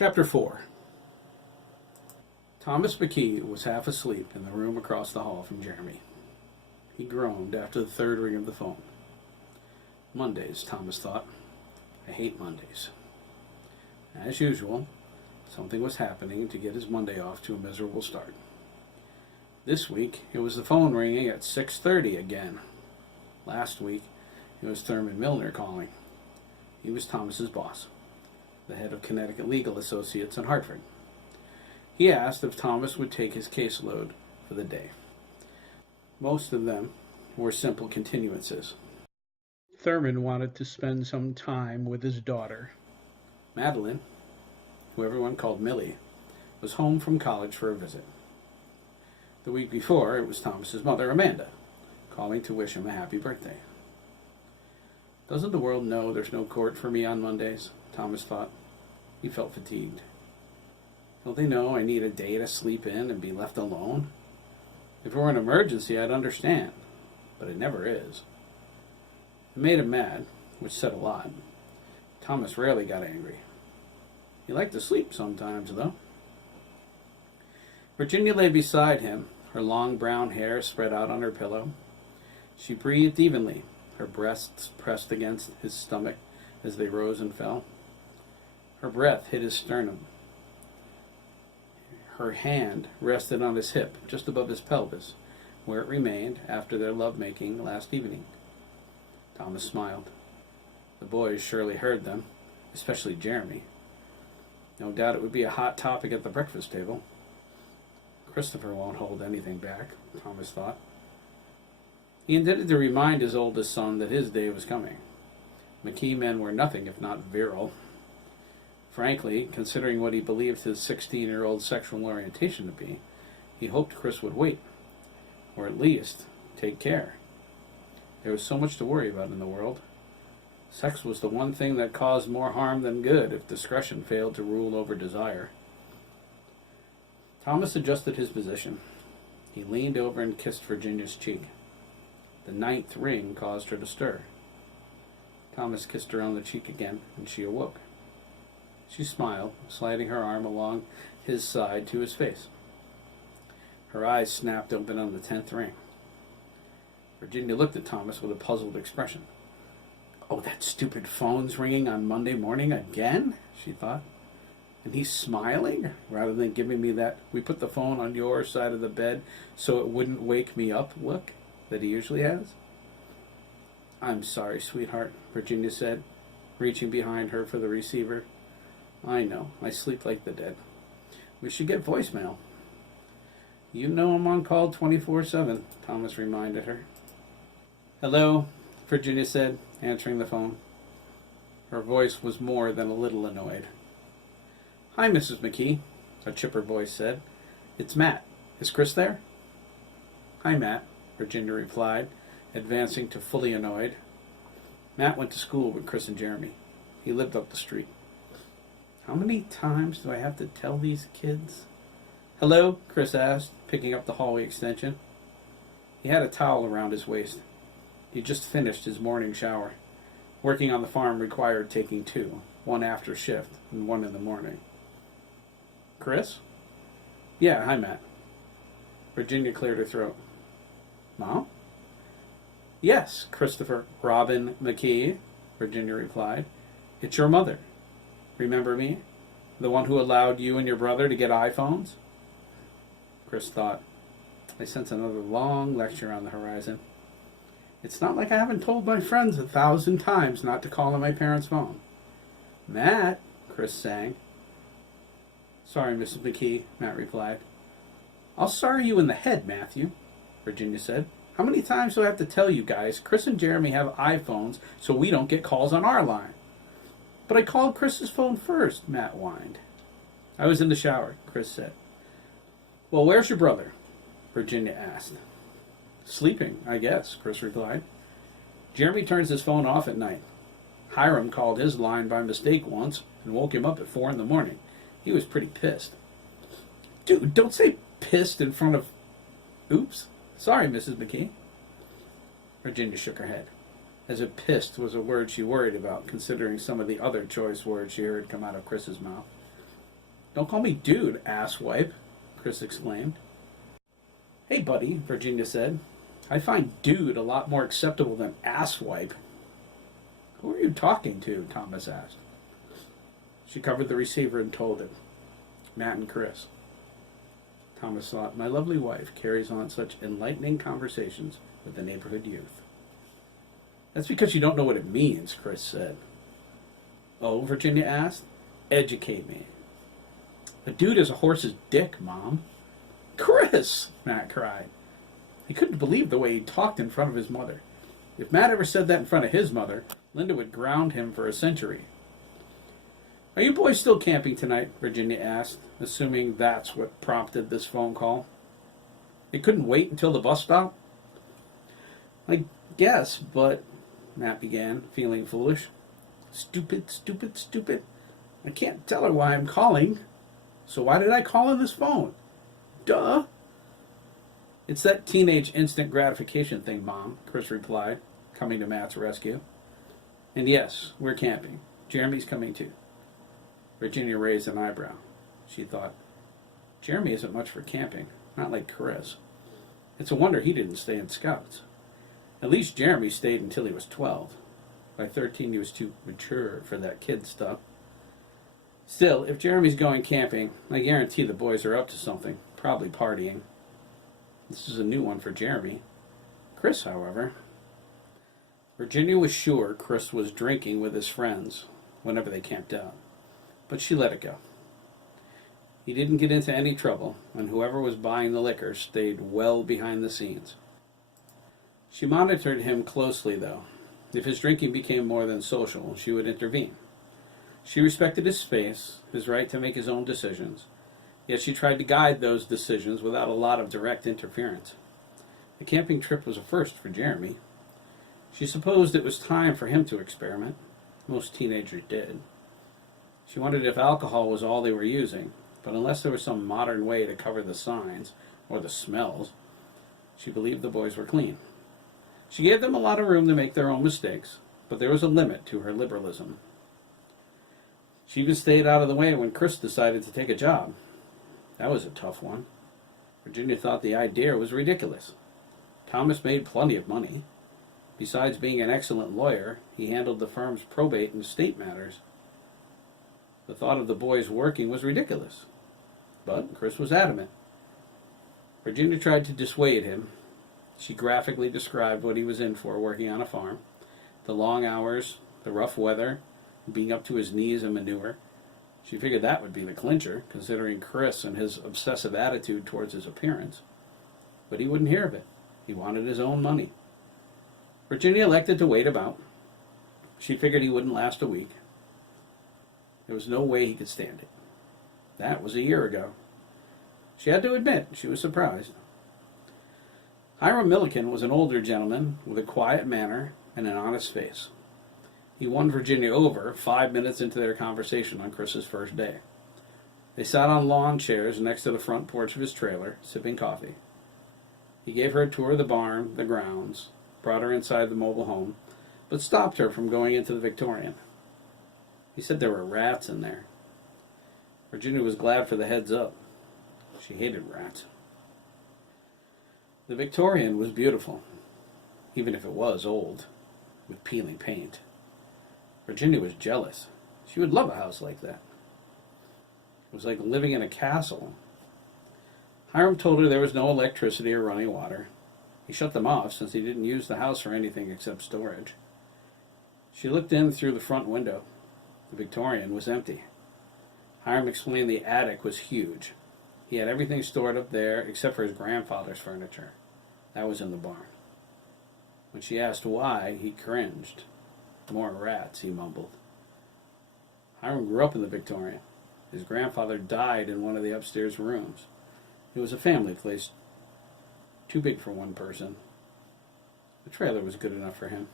Chapter 4. Thomas McKee was half asleep in the room across the hall from Jeremy. He groaned after the third ring of the phone. Mondays, Thomas thought. I hate Mondays. As usual, something was happening to get his Monday off to a miserable start. This week, it was the phone ringing at 6:30 again. Last week, it was Thurman Milner calling. He was Thomas's boss, the head of Connecticut Legal Associates in Hartford. He asked if Thomas would take his caseload for the day. Most of them were simple continuances. Thurman wanted to spend some time with his daughter. Madeline, who everyone called Millie, was home from college for a visit. The week before, it was Thomas's mother, Amanda, calling to wish him a happy birthday. Doesn't the world know there's no court for me on Mondays? Thomas thought. He felt fatigued. Don't they know I need a day to sleep in and be left alone? If it were an emergency, I'd understand, but it never is. It made him mad, which said a lot. Thomas rarely got angry. He liked to sleep sometimes, though. Virginia lay beside him, her long brown hair spread out on her pillow. She breathed evenly, her breasts pressed against his stomach as they rose and fell. Her breath hit his sternum. Her hand rested on his hip, just above his pelvis, where it remained after their lovemaking last evening. Thomas smiled. The boys surely heard them, especially Jeremy. No doubt it would be a hot topic at the breakfast table. Christopher won't hold anything back, Thomas thought. He intended to remind his oldest son that his day was coming. McKee men were nothing if not virile. Frankly, considering what he believed his 16-year-old sexual orientation to be, he hoped Chris would wait, or at least take care. There was so much to worry about in the world. Sex was the one thing that caused more harm than good if discretion failed to rule over desire. Thomas adjusted his position. He leaned over and kissed Virginia's cheek. The 9th ring caused her to stir. Thomas kissed her on the cheek again, and she awoke. She smiled, sliding her arm along his side to his face. Her eyes snapped open on the 10th ring. Virginia looked at Thomas with a puzzled expression. Oh, that stupid phone's ringing on Monday morning again, she thought. And he's smiling, rather than giving me that we put the phone on your side of the bed so it wouldn't wake me up look that he usually has. I'm sorry, sweetheart, Virginia said, reaching behind her for the receiver. I know, I sleep like the dead. We should get voicemail. You know I'm on call 24/7, Thomas reminded her. Hello, Virginia said, answering the phone. Her voice was more than a little annoyed. Hi, Mrs. McKee, a chipper voice said. It's Matt. Is Chris there? Hi, Matt, Virginia replied, advancing to fully annoyed. Matt went to school with Chris and Jeremy. He lived up the street. How many times do I have to tell these kids? Hello, Chris asked, picking up the hallway extension. He had a towel around his waist. He just finished his morning shower. Working on the farm required taking 2, one after shift and one in the morning. Chris? Yeah, hi, Matt. Virginia cleared her throat. Mom? Yes, Christopher Robin McKee, Virginia replied. It's your mother. Remember me? The one who allowed you and your brother to get iPhones? Chris thought. I sense another long lecture on the horizon. It's not like I haven't told my friends 1,000 times not to call on my parents' phone. Matt, Chris sang. Sorry, Mrs. McKee, Matt replied. I'll sorry you in the head, Matthew, Virginia said. How many times do I have to tell you guys Chris and Jeremy have iPhones so we don't get calls on our line? But I called Chris's phone first, Matt whined. I was in the shower, Chris said. Well, where's your brother? Virginia asked. Sleeping, I guess, Chris replied. Jeremy turns his phone off at night. Hiram called his line by mistake once and woke him up at 4 in the morning. He was pretty pissed. Dude, don't say pissed in front of... Oops. Sorry, Mrs. McKee. Virginia shook her head, as if pissed was a word she worried about, considering some of the other choice words she heard come out of Chris's mouth. Don't call me dude, asswipe, Chris exclaimed. Hey, buddy, Virginia said. I find dude a lot more acceptable than asswipe. Who are you talking to? Thomas asked. She covered the receiver and told him. Matt and Chris. Thomas thought, my lovely wife carries on such enlightening conversations with the neighborhood youth. That's because you don't know what it means, Chris said. Oh, Virginia asked. Educate me. A dude is a horse's dick, Mom. Chris, Matt cried. He couldn't believe the way he talked in front of his mother. If Matt ever said that in front of his mother, Linda would ground him for a century. Are you boys still camping tonight? Virginia asked, assuming that's what prompted this phone call. They couldn't wait until the bus stop? I guess, but... Matt began, feeling foolish. Stupid, stupid, stupid. I can't tell her why I'm calling. So why did I call on this phone? Duh. It's that teenage instant gratification thing, Mom, Chris replied, coming to Matt's rescue. And yes, we're camping. Jeremy's coming too. Virginia raised an eyebrow. She thought, Jeremy isn't much for camping, not like Chris. It's a wonder he didn't stay in Scouts. At least Jeremy stayed until he was 12. By 13, he was too mature for that kid stuff. Still, if Jeremy's going camping, I guarantee the boys are up to something, probably partying. This is a new one for Jeremy. Chris, however... Virginia was sure Chris was drinking with his friends whenever they camped out, but she let it go. He didn't get into any trouble, and whoever was buying the liquor stayed well behind the scenes. She monitored him closely, though. If his drinking became more than social, she would intervene. She respected his space, his right to make his own decisions, yet she tried to guide those decisions without a lot of direct interference. The camping trip was a first for Jeremy. She supposed it was time for him to experiment. Most teenagers did. She wondered if alcohol was all they were using, but unless there was some modern way to cover the signs, or the smells, she believed the boys were clean. She gave them a lot of room to make their own mistakes, but there was a limit to her liberalism. She even stayed out of the way when Chris decided to take a job. That was a tough one. Virginia thought the idea was ridiculous. Thomas made plenty of money. Besides being an excellent lawyer, he handled the firm's probate and estate matters. The thought of the boys working was ridiculous, but Chris was adamant. Virginia tried to dissuade him. She graphically described what he was in for working on a farm, the long hours, the rough weather, being up to his knees in manure. She figured that would be the clincher, considering Chris and his obsessive attitude towards his appearance. But he wouldn't hear of it. He wanted his own money. Virginia elected to wait about. She figured he wouldn't last a week. There was no way he could stand it. That was a year ago. She had to admit she was surprised. Hiram Milliken was an older gentleman with a quiet manner and an honest face. He won Virginia over 5 minutes into their conversation on Chris's first day. They sat on lawn chairs next to the front porch of his trailer, sipping coffee. He gave her a tour of the barn, the grounds, brought her inside the mobile home, but stopped her from going into the Victorian. He said there were rats in there. Virginia was glad for the heads up. She hated rats. The Victorian was beautiful, even if it was old, with peeling paint. Virginia was jealous. She would love a house like that. It was like living in a castle. Hiram told her there was no electricity or running water. He shut them off since he didn't use the house for anything except storage. She looked in through the front window. The Victorian was empty. Hiram explained the attic was huge. He had everything stored up there except for his grandfather's furniture. That was in the barn. When she asked why, he cringed. More rats, he mumbled. Hiram grew up in the Victorian. His grandfather died in one of the upstairs rooms. It was a family place, too big for one person. The trailer was good enough for him.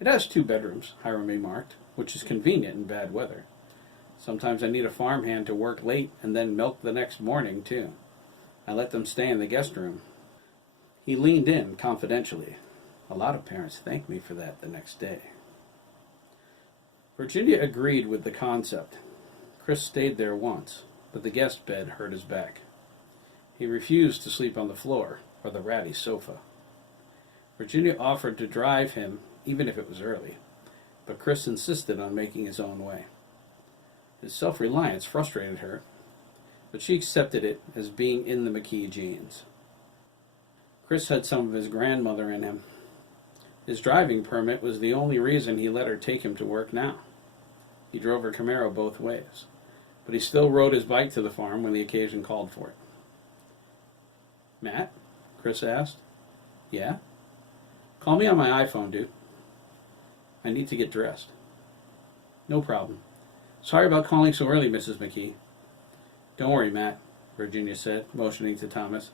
It has 2 bedrooms, Hiram remarked, which is convenient in bad weather. Sometimes I need a farmhand to work late and then milk the next morning, too. I let them stay in the guest room. He leaned in confidentially. A lot of parents thanked me for that the next day. Virginia agreed with the concept. Chris stayed there once, but the guest bed hurt his back. He refused to sleep on the floor or the ratty sofa. Virginia offered to drive him, even if it was early, but Chris insisted on making his own way. His self-reliance frustrated her, but she accepted it as being in the McKee genes. Chris had some of his grandmother in him. His driving permit was the only reason he let her take him to work now. He drove her Camaro both ways, but he still rode his bike to the farm when the occasion called for it. "Matt?" Chris asked. "Yeah?" "Call me on my iPhone, dude. I need to get dressed." "No problem. Sorry about calling so early, Mrs. McKee." "Don't worry, Matt," Virginia said, motioning to Thomas.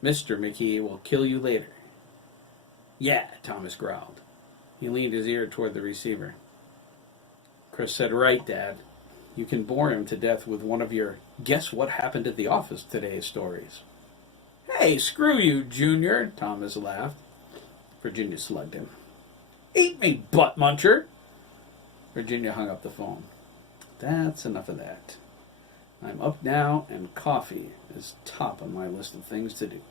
"Mr. McKee will kill you later." "Yeah," Thomas growled. He leaned his ear toward the receiver. Chris said, "Right, Dad. You can bore him to death with one of your guess what happened at the office today stories." "Hey, screw you, Junior," Thomas laughed. Virginia slugged him. "Eat me, butt muncher." Virginia hung up the phone. "That's enough of that. I'm up now, and coffee is top on my list of things to do."